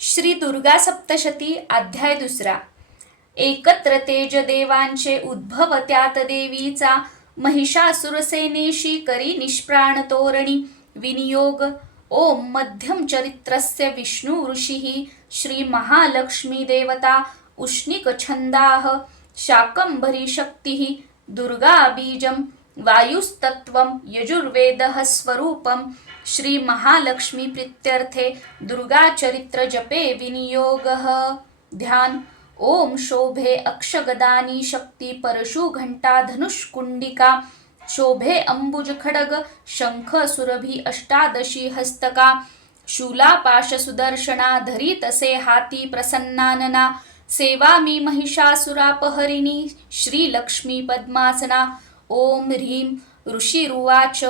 श्री दुर्गा सप्तशती अध्याय दुसरा. एकत्र तेज देवांचे उद्भव त्यात देवीचा महिषासुरसेनेशी करी निष्प्राण तोरणी विनियोग ओम मध्यम चरित्रस्य विष्णु ऋषिः श्री महालक्ष्मी देवता उष्णिक छंदाह शाकंभरी शक्ती दुर्गा बीजं वायुस्तत्वं यजुर्वेदः स्वरूपं श्री महालक्ष्मी प्रीत्यर्थे दुर्गा चरित्र जपे विनियोगः। ध्यान ओम शोभे अक्षगदानी शक्ति परशु घंटा धनुष्कुंडिका शोभे अंबुज खडग शंख अष्टादशी हस्तका शूलापाशसुदर्शना धरितसे सुदर्शना धरी तसे हाती प्रसन्नानना सेवामी महिषासुरापहरिणी श्रीलक्ष्मी पद्मासना ओम ह्रीं ऋषिरुवाच.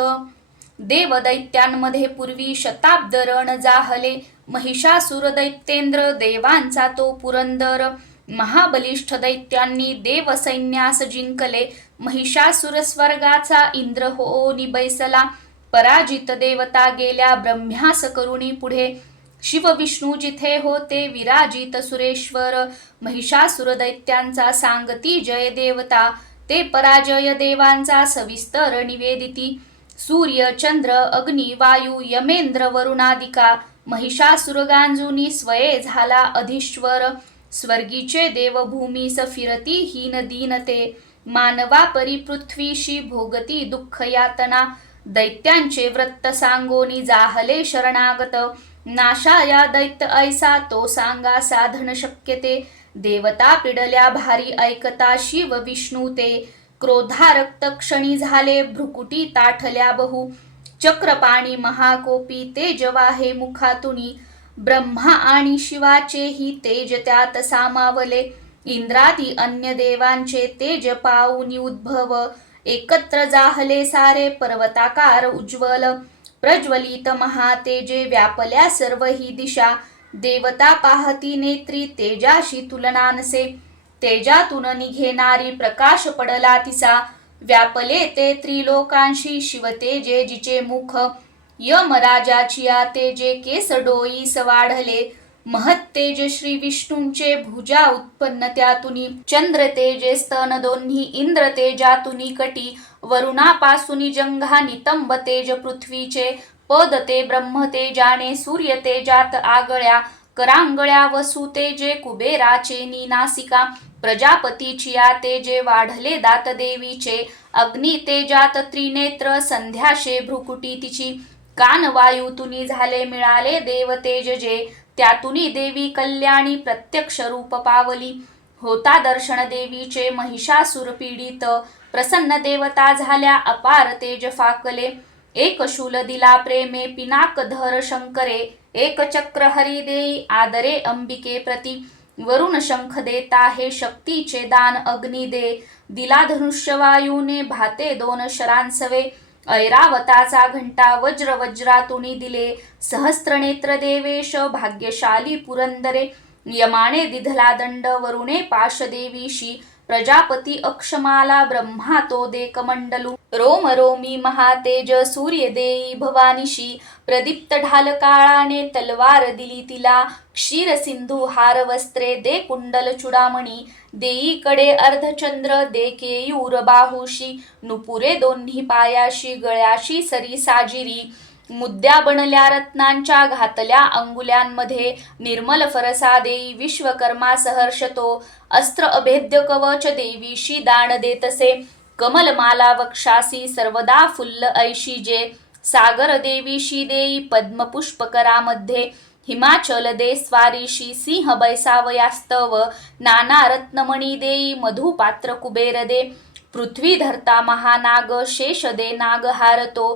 देवदैत्यांमध्ये पूर्वी शताब्द रण जाहले महिषासुर दैत्येंद्र देवांचा तो पुरंदर. महाबलिष्ठ दैत्यांनी देवसैन्यास जिंकले. महिषासुर स्वर्गाचा इंद्र हो निबैसला. पराजित देवता गेल्या ब्रह्म्यास करुणी पुढे. शिव विष्णू जिथे होते विराजित सुरेश्वर. महिषासुर दैत्यांचा सांगती जय देवता. ते पराजय देवांचा सविस्तर निवेदिती. सूर्य चंद्र अग्नी वायू यमेंद्र वरुणादिका महिषासुरगांजुनी स्वये झाला अधिश्वर. स्वर्गीचे देवभूमी सफिरती हीन दीनते. मानवा परी पृथ्वीशी भोगती दुःख यातना दैत्यांचे व्रत सांगोनी जाहले शरणागत. नाशाया दैत्य ऐसा तो सांगा साधन शक्यते. देवता पिडल्या भारी ऐकता शिव विष्णू ते. क्रोधारक्त क्षणी झाले भ्रुकुटी ताठल्या बहु. चक्रपाणी महाकोपी तेज वाहे मुखातुनी. ब्रह्मा आणि शिवाचेही तेज त्यात सामावले. इंद्रादी अन्य देवांचे तेज पाऊनी उद्भव. एकत्र जाहले सारे पर्वताकार उज्ज्वल. प्रज्वलित महातेजे व्यापल्या सर्व ही दिशा. देवता पाहती नेत्री तेजाशी तुलनानसे तेजातून निघेनारी प्रकाश पडला तिचा व्यापले ते त्रिलोकांशी शिवतेजे जिचे मुख. यमराजाची या तेजे केस डोईस वाढले. महत्तेज श्री विष्णूंचे भुजा उत्पन्न त्यातून चंद्र तेजे स्तन दोन्ही इंद्र तेजातुनी कटी वरुणापासुनी जंघा नितंब तेज पृथ्वीचे पद ते ब्रह्म तेजाने सूर्य तेजात आगळ्या करांगळ्या वसु तेजे कुबेराचे नासिका प्रजापतीची या तेजे वाढले दात देवीचे अग्नी तेजात त्रिनेत्र संध्याशे भ्रुकुटी तिची कान वायूतुनी झाले मिळाले देव तेज जे त्यातुनी देवी कल्याणी प्रत्यक्ष रूप पावली. होता दर्शन देवीचे महिषासुर पीडित. प्रसन्न देवता झाल्या अपार तेज फाकले. एक शूल दिला प्रेमे पिनाक धर शंकरे. एक चक्र हरी देई आदरे अंबिके प्रती. वरुण शंख देता हे शक्तीचे दान अग्नि दे. दिला धनुष्य वायूने भाते दोन शरांसवे. ऐरावताचा घंटा वज्र वज्रातुनी दिले. सहस्त्रनेत्र देवेश भाग्यशाली पुरंदरे. यमाने दिधला दंड वरुणे पाशदेवीशी प्रजापती अक्षमाला ब्रह्मा तो दे मंडलू. रोम रोमी महातेज सूर्य देई भवानिशी प्रदीप्त ढाल काळाने तलवार दिली तिला. क्षीर सिंधू हार वस्त्रे दे कुंडल चुडामणी. देईकडे अर्धचंद्र दे केयूर बाहुशी. नुपुरे दोन्ही पायाशी गळ्याशी सरी साजिरी. मुद्द्या बनल्या रत्नांच्या घातल्या अंगुल्यांमध्ये निर्मल फरसा देई विश्वकर्मा सहर्षतो अस्त्र अभेद्य कवच देवीशी दान देतसे कमलमाला वक्षासी सर्वदा फुल्ल ऐशी जे सागर देवीशी देई पद्मपुष्पकरामध्ये हिमाचल दे स्वारीशी सिंह बैसावयास्तव नाना रत्नमणी देई मधुपात्र कुबेर दे पृथ्वी धरता महानाग शेष दे नाग हारतो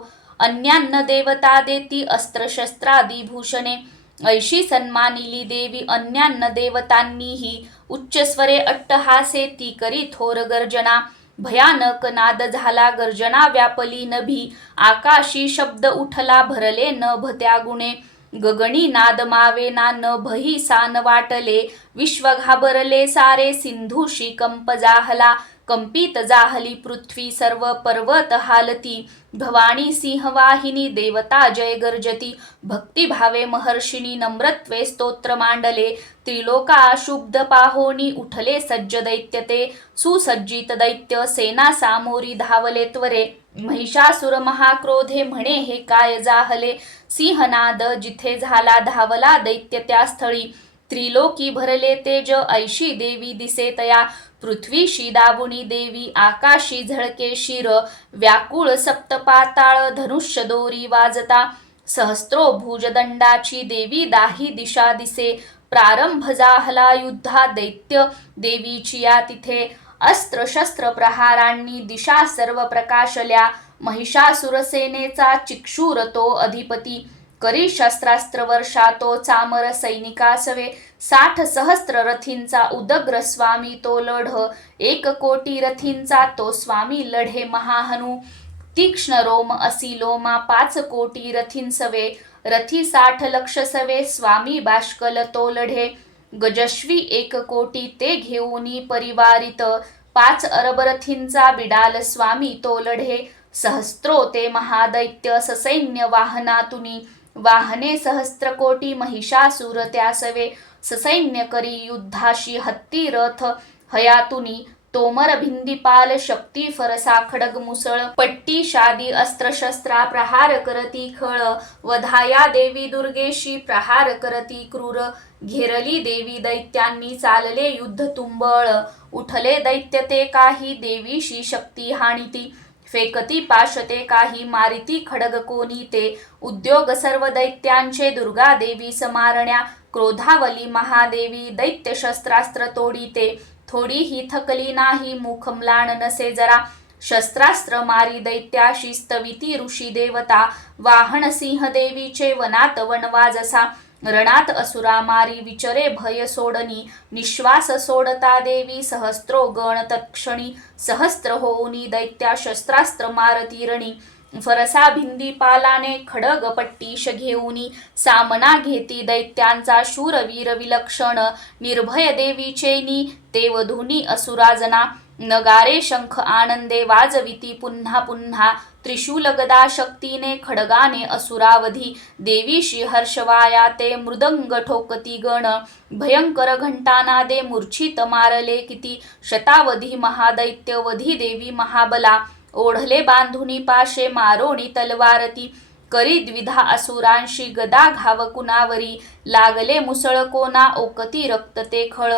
अन्यान्न देवता देती अस्त्रशस्त्रादी भूषणे ऐशी सन्मानिली देवी अन्यान्न देवतांनीही उच्चस्वरे अट्टहासे ती करी थोर गर्जना। भयानक नाद झाला गर्जना व्यापली नभी। आकाशी शब्द उठला भरले न भत्या गुणे। गगणी नाद मावे ना न भही सान वाटले। विश्व घाबरले सारे सिंधूशी कंप जाहला। कंपित जाहली पृथ्वी सर्व पर्वत हालती। भवानी सिंहवाहिनी देवता जय गर्जती। भक्तिभावे महर्षिणी नम्रत्वे स्तोत्र मांडले त्रिलोका शुब्ध पाहोनी उठले सज्ज दैत्य ते सुसज्जित दैत्य सेना सामोरी धावले त्वरे। महिषासुर महाक्रोधे म्हणे हे काय जाहले? सिंहनाद जिथे झाला धावला दैत्य त्या स्थळी। त्रिलोकी भरले तेज ऐशी देवी दिसे तया. पृथ्वीशी दाबुनी देवी आकाशी झळके शिर. व्याकुळ सप्तपाताळ धनुष्य दोरी वाजता. सहस्त्रो भुजदंडाची देवी दाही दिशा दिसे. प्रारंभ जाहला युद्धा दैत्य देवीची या तिथे. अस्त्र शस्त्र प्रहारांनी दिशा सर्व प्रकाशल्या. महिषासुरसेनेचा चिक्षूर तो अधिपती. करी शस्त्रास्त्र वर्षा तो चामर सैनिकासवे साठ सहस्त्र रथींचा उदग्र स्वामी तो लढ. एक कोटी रथींचा तो स्वामी लढे महाहनु. तीक्ष्ण रोम असी लोमा पाच कोटी रथींसवे रथी साठ लक्ष सवे स्वामी बाष्कल तो लढे. गजस्वी एक कोटी ते घेऊनी परिवारित. पाच अरब रथींचा बिडाल स्वामी तो लढे. सहस्त्रो ते महादैत्य ससैन्य वाहनातुनी. वाहने सहस्त्रकोटी महिषासुर त्यासवे. ससैन्य करी युद्धाशी हत्ती रथ. हयातुनी तोमर भिंदीपाल शक्ती फरसा खडग मुसळ. पट्टी शादी अस्त्रशस्त्रा प्रहार करती खळ. वधाया देवी दुर्गेशी प्रहार करती क्रूर. घेरली देवी दैत्यांनी चालले युद्ध तुंबळ. उठले दैत्य ते काही देवीशी शक्ती हाणिती. फेकती पाशते काही मारिती खडग कोणी ते. उद्योग सर्व दैत्यांचे दुर्गा देवी समारण्या क्रोधावली महादेवी दैत्य शस्त्रास्त्र तोडीते. थोडी ही थकली नाही मुख म्लान नसे जरा. शस्त्रास्त्र मारी दैत्याशी स्तविती ऋषी देवता. वाहन सिंह देवीचे वनात वनवाजसा. रणात असुरा मारी विचरे भय सोडनी निश्वास सोडता देवी सहस्त्रो गण तत्क्षणी सहस्त्र होऊनी दैत्या शस्त्रास्त्र मारती रणी फरसा भिंदी पालाने खडग पट्टीश घेऊनी सामना घेती दैत्यांचा शूरवीर विलक्षण निर्भय देवीचेनी देवधुनी असुराजना नगारे शंख आनंदे वाजविती पुन्हा पुन्हा त्रिशूलगदा शक्तीने खडगाने असुरावधी. देवीशी हर्षवाया ते मृदंग ठोकती गण. भयंकर घंटानादे मूर्छित मारले किती. शतावधी महादैत्य वधी देवी महाबला. ओढले बांधुनी पाशे मारोणी तलवारती. करी द्विधा असुरांशी गदा घाव कुणावरी लागले मुसळ कोना ओकती रक्त ते खळ.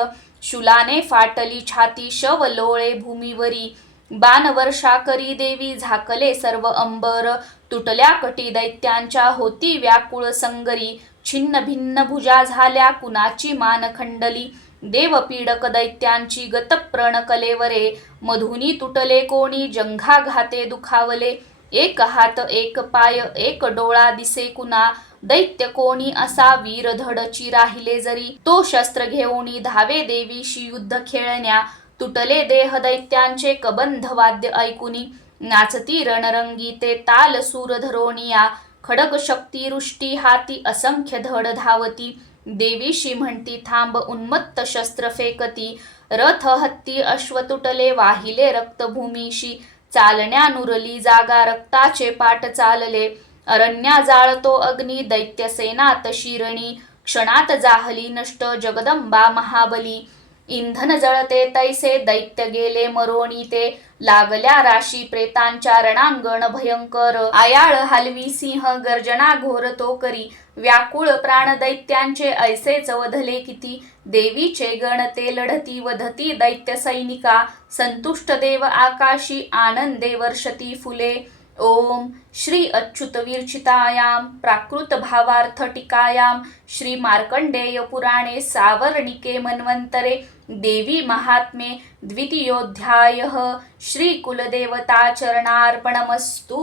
शुलाने फाटली छाती शव लोळे भूमीवरी. बाणवर्षा करी देवी झाकले सर्व अंबर. तुटल्या कटी दैत्यांच्या होती व्याकुळ संगरी. छिन्न भिन्न भुजा झाल्या कुणाची मान खंडली. देव पीडक दैत्यांची गतप्रण कलेवरे. मधुनी तुटले कोणी जंघा घाते दुखावले. एक हात एक पाय एक डोळा दिसे कुणा. दैत्य कोणी असा वीर धडची राहिले जरी. तो शस्त्र घेऊन धावे देवीशी युद्ध खेळण्या. तुटले देह दैत्यांचे कबंध वाद्य ऐकुनी. नाचती रणरंगी ते ताल सूर धरोनिया. खडग शक्ती रुष्टी हाती असंख्य धड धावती. देवीशी म्हणती थांब उन्मत्त शस्त्र फेकती. रथ हत्ती अश्व तुटले वाहिले रक्तभूमीशी. चालण्यानुरली जागा रक्ताचे पाट चालले. अरण्या जाळतो अग्नी दैत्यसेनात शिरणी क्षणात जाहली नष्ट जगदंबा महाबली. इंधन जळते तैसे दैत्य गेले मरोणी ते. लागल्या राशी प्रेतांच्या रणांगण भयंकर. आयाळ हलवी सिंह गर्जना घोर तो करी. व्याकुळ प्राण दैत्यांचे ऐसेच वधले किती. देवीचे गण ते लढती वधती दैत्य सैनिका. संतुष्ट देव आकाशी आनंदे वर्षती फुले. ओम श्री अच्युत विरचितायां प्राकृत भावार्थ टीकायां श्री मार्कंडेय पुराणे सावर्णिके मन्वंतरे. देवी महात्मे द्वितीयोऽध्यायः श्रीकुलदेवताचरणार्पणमस्तु।